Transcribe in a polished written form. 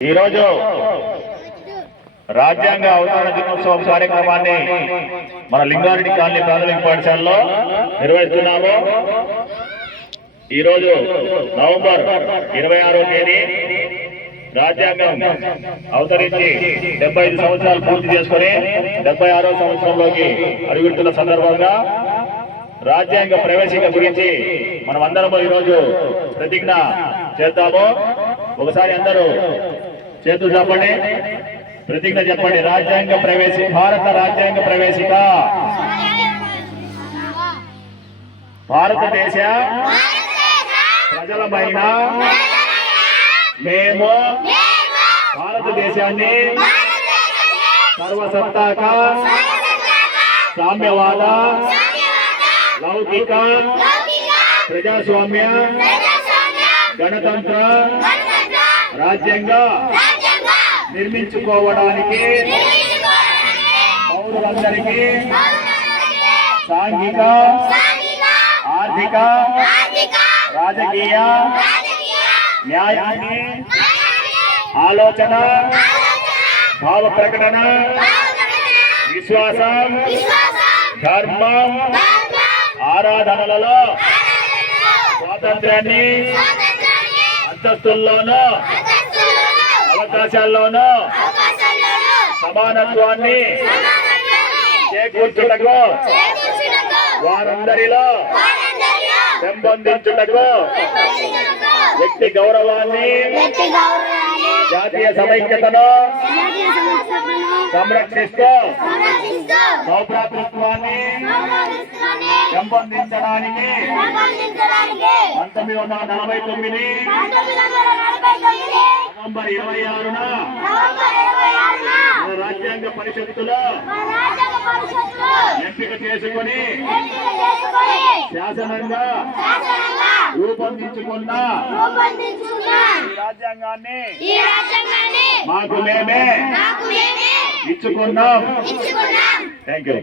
ఈరోజు రాజ్యాంగ అవతరణ దినోత్సవం కార్యక్రమాన్ని మన లింగారెడ్డి కాలనీ ప్రాథమిక పాఠశాలలో నిర్వహిస్తున్నాము. ఈరోజు నవంబర్ 26వ తేదీ రాజ్యాంగం అవతరించి 75 సంవత్సరాలు పూర్తి చేసుకుని 76వ సంవత్సరంలోకి అడుగుతున్న సందర్భంగా రాజ్యాంగ ప్రవేశిక గురించి మనం అందరం ఈరోజు ప్రతిజ్ఞ చేద్దాము. ఒకసారి అందరూ చేతులు చెప్పండి, ప్రతిజ్ఞ చెప్పండి. రాజ్యాంగ ప్రవేశిక, భారత రాజ్యాంగ ప్రవేశిక భారతదేశ ప్రజలమైన మేము భారతదేశాన్ని సర్వసత్తాక సామ్యవాద లౌకిక ప్రజాస్వామ్య గణతంత్ర రాజ్యంగా నిర్మించుకోవడానికి పౌరులందరికీ సాంఘిక ఆర్థిక రాజకీయ న్యాయాన్ని ఆలోచన భావ ప్రకటన విశ్వాసం ధర్మం ఆరాధనలలో స్వాతంత్ర్యాన్ని అంతస్తుల్లోనూ అవకాశాల్లోనూ సమానత్వాన్ని చేకూర్చుటకు వారందరిలో పెంపొందించుటకు వ్యక్తి గౌరవాన్ని జాతీయ సమైక్యతను సంరక్షిస్తూ సౌభ్రాతృత్వాన్ని పెంపొందించడానికి 1949 నవంబర్ 26న రాజ్యాంగ పరిషత్తులో ఎంపిక చేసుకుని శాసనంగా రూపొందించుకున్న ఈ రాజ్యాంగాన్ని మాకు మేమే ఇచ్చుకున్నాం. Thank you.